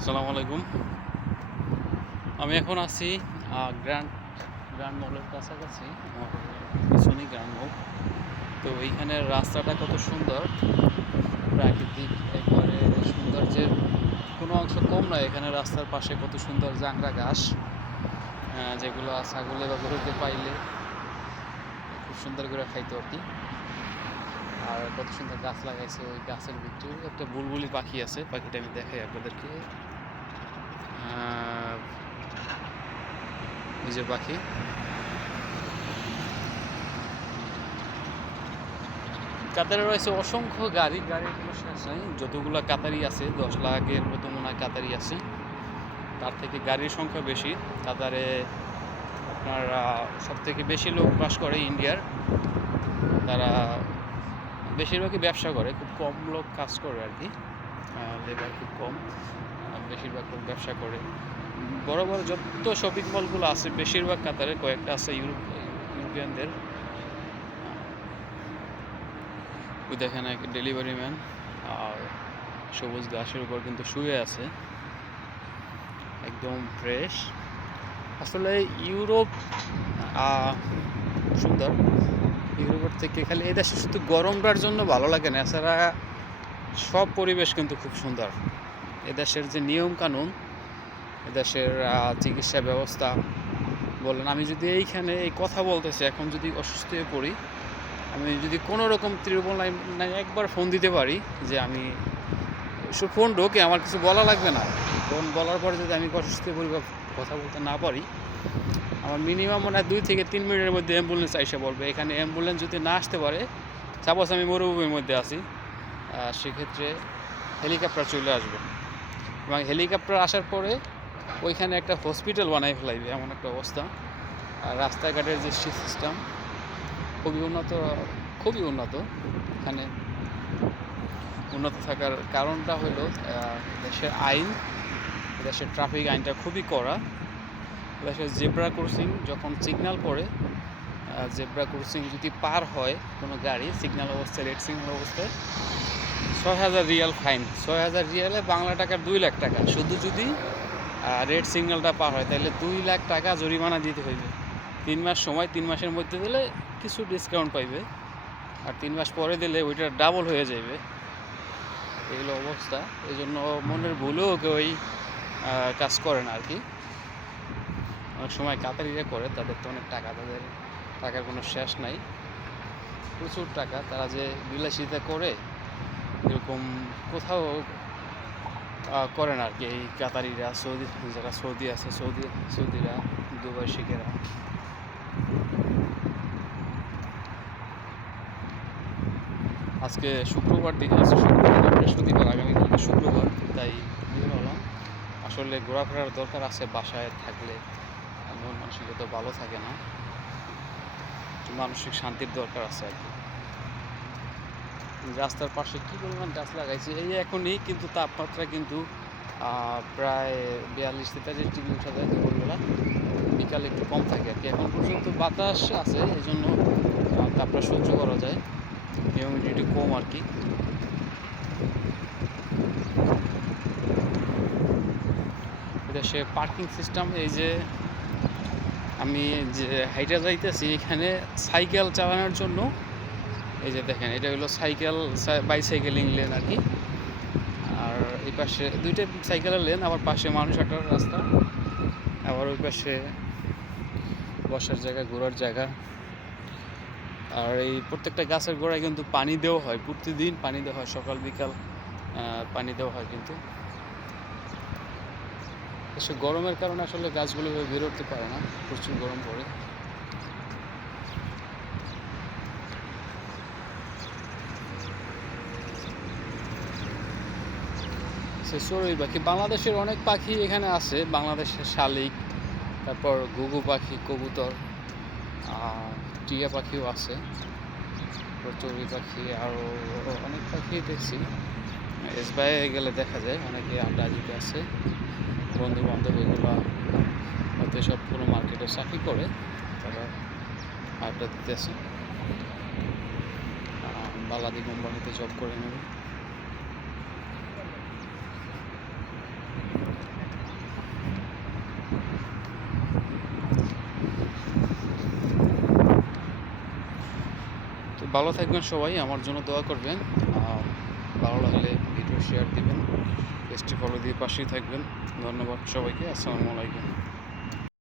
আসসালামু আলাইকুম। আমি এখন আছি গ্র্যান্ড গ্র্যান্ড মলের কাছাকাছি। আমার পিছনেই গ্র্যান্ড মল। তো এইখানের রাস্তাটা কত সুন্দর, প্রাকৃতিক একবারে সৌন্দর্যের কোনো অংশ কম নয়। এখানে রাস্তার পাশে কত সুন্দর জাংরা ঘাস, যেগুলো ছাগলে বা গরুকে পাইলে খুব সুন্দর করে খাইতো আর কি। আর কত সুন্দর গাছ লাগাইছে, ওই গাছের ভিতরে একটা বুলবুলি পাখি আছে, পাখিটা আমি দেখাই আপনাদেরকে। এই যে পাখি, কাতারে রয়েছে অসংখ্য গাড়ির কোনো শেষ নাই। যতগুলো কাতারি আছে, 10 লাখের মতো মনে হয় কাতারি আছে। তার থেকে গাড়ির সংখ্যা বেশি কাতারে। আপনার সব থেকে বেশি লোক বাস করে ইন্ডিয়ার। তারা বেশিরভাগই ব্যবসা করে, খুব কম লোক কাজ করে আর কি। লেবার খুব কম, বেশিরভাগ লোক ব্যবসা করে। বড় বড় যত শপিং মলগুলো আছে বেশিরভাগ কাতারে, কয়েকটা আছে ইউরোপিয়ানদের। ওই দেখেন এক ডেলিভারি ম্যান আর সবুজ ঘাসের উপর কিন্তু শুয়ে আছে, একদম ফ্রেশ। আসলে ইউরোপ সুন্দর। ইউরোপের থেকে খালি এই দেশে শুধু গরমটার জন্য ভালো লাগে না, এছাড়া সব পরিবেশ কিন্তু খুব সুন্দর। এদেশের যে নিয়ম কানুন, এদেশের চিকিৎসা ব্যবস্থা বলেন। আমি যদি এইখানে এই কথা বলতেছি, এখন যদি অসুস্থ হয়ে পড়ি, আমি যদি কোনো রকম ত্রিপল নাইন একবার ফোন দিতে পারি যে আমি ফোন ঢোকে, আমার কিছু বলা লাগবে না। ফোন বলার পরে যদি আমি অসুস্থ হয়ে পড়ি বা কথা বলতে না পারি, আমার মিনিমাম মনে হয় 2 থেকে 3 মিনিটের মধ্যে অ্যাম্বুলেন্স এসে পড়বে। এখানে অ্যাম্বুলেন্স যদি না আসতে পারে, সাপোজ আমি মরুভূমির মধ্যে আছি, সেক্ষেত্রে হেলিকপ্টার চলে আসবে। এবং হেলিকপ্টার আসার পরে ওইখানে একটা হসপিটাল বানাই ফেলাইবে, এমন একটা অবস্থা। আর রাস্তাঘাটের যে সিস্টেম খুবই উন্নত, খুবই উন্নত। এখানে উন্নত থাকার কারণটা হলো দেশের আইন, দেশের ট্রাফিক আইনটা খুবই কড়া। দেশের জেব্রা ক্রসিং যখন সিগন্যাল পড়ে, জেব্রা ক্রসিং যদি পার হয় কোনো গাড়ি সিগন্যাল অবস্থায়, রেড সিগন্যাল অবস্থায়, 6,000 রিয়াল ফাইন। 6,000 রিয়ালে বাংলা টাকার 2 লাখ টাকা। শুধু যদি রেড সিগন্যালটা পার হয় তাহলে 2 লাখ টাকা জরিমানা দিতে হইবে। 3 মাস সময়, 3 মাসের মধ্যে দিলে কিছু ডিসকাউন্ট পাইবে, আর 3 মাস পরে দিলে ওইটা ডাবল হয়ে যাবে। এগুলো অবস্থা। এই জন্য মনের ভুলেও কেউ ওই কাজ করে না আর কি। অনেক সময় কাতারিরা করে, তাদের তো অনেক টাকা, তাদের টাকার কোনো শেষ নাই, প্রচুর টাকা। তারা যে বিলাসিতা করে এরকম কোথাও করে না আর কি। এই কাতারিরা, সৌদি, যারা সৌদি আছে, সৌদিরা, দুবাই শিখেরা। আজকে শুক্রবার দিন আছে, বৃহস্পতিবার, আগামীকালকে শুক্রবার, তাই বের হলাম। আসলে ঘোরাফেরার দরকার আছে, বাসায় থাকলে মন মানসিকতা ভালো থাকে না, মানসিক শান্তির দরকার আছে আর কি। রাস্তার পাশে কী পরিমাণ গাছ লাগাইছে এই এখনই, কিন্তু তাপমাত্রা কিন্তু প্রায় 42-43 ডিগ্রি উঠা যায় দুপুরবেলা, বিকালে একটু কম থাকে আর কি। এখন পর্যন্ত বাতাস আছে, এই জন্য তাপটা সহ্য করা যায়, হিউমিডিটি কম আর কি। দেশে পার্কিং সিস্টেম, এই যে আমি যে হাইটা যাইতেছি, এখানে সাইকেল চালানোর জন্য এই যে দেখেন, এটা হলো বাইসাইকেলিং লেন আর কি। আর এই পাশে 2টা সাইকেলের লেন, আবার পাশে মানুষ হাঁটার রাস্তা, আবার ওই পাশে বসার জায়গা, ঘোরার জায়গা। আর এই প্রত্যেকটা গাছের গোড়ায় কিন্তু পানি দেওয়া হয়, প্রতিদিন পানি দেওয়া হয়, সকাল বিকাল পানি দেওয়া হয়। কিন্তু দেশে গরমের কারণে আসলে গাছগুলো বের উঠতে পারে না, প্রচুর গরম পড়ে। চড়ুই পাখি, বাংলাদেশের অনেক পাখি এখানে আছে। বাংলাদেশের শালিক, তারপর ঘুঘু পাখি, কবুতর, টিয়া পাখিও আছে, চড়ুই পাখি, আরও অনেক পাখি দেখছি। এসবাই গেলে দেখা যায় অনেকে আড্ডা দিতে আছে, বন্ধু বান্ধব এগুলো হয়তো সব কোনো মার্কেটে চাকরি করে, তারা আড্ডা দিতে আছে। বালাদি কোম্পানিতে জব করে নেবে। তো ভালো থাকবেন সবাই, আমার জন্য দোয়া করবেন। ভালো লাগলে ভিডিও শেয়ার দিবেন, পেজটি ফলো দিয়ে পাশেই থাকবেন। ধন্যবাদ সবাইকে। আসসালামু আলাইকুম।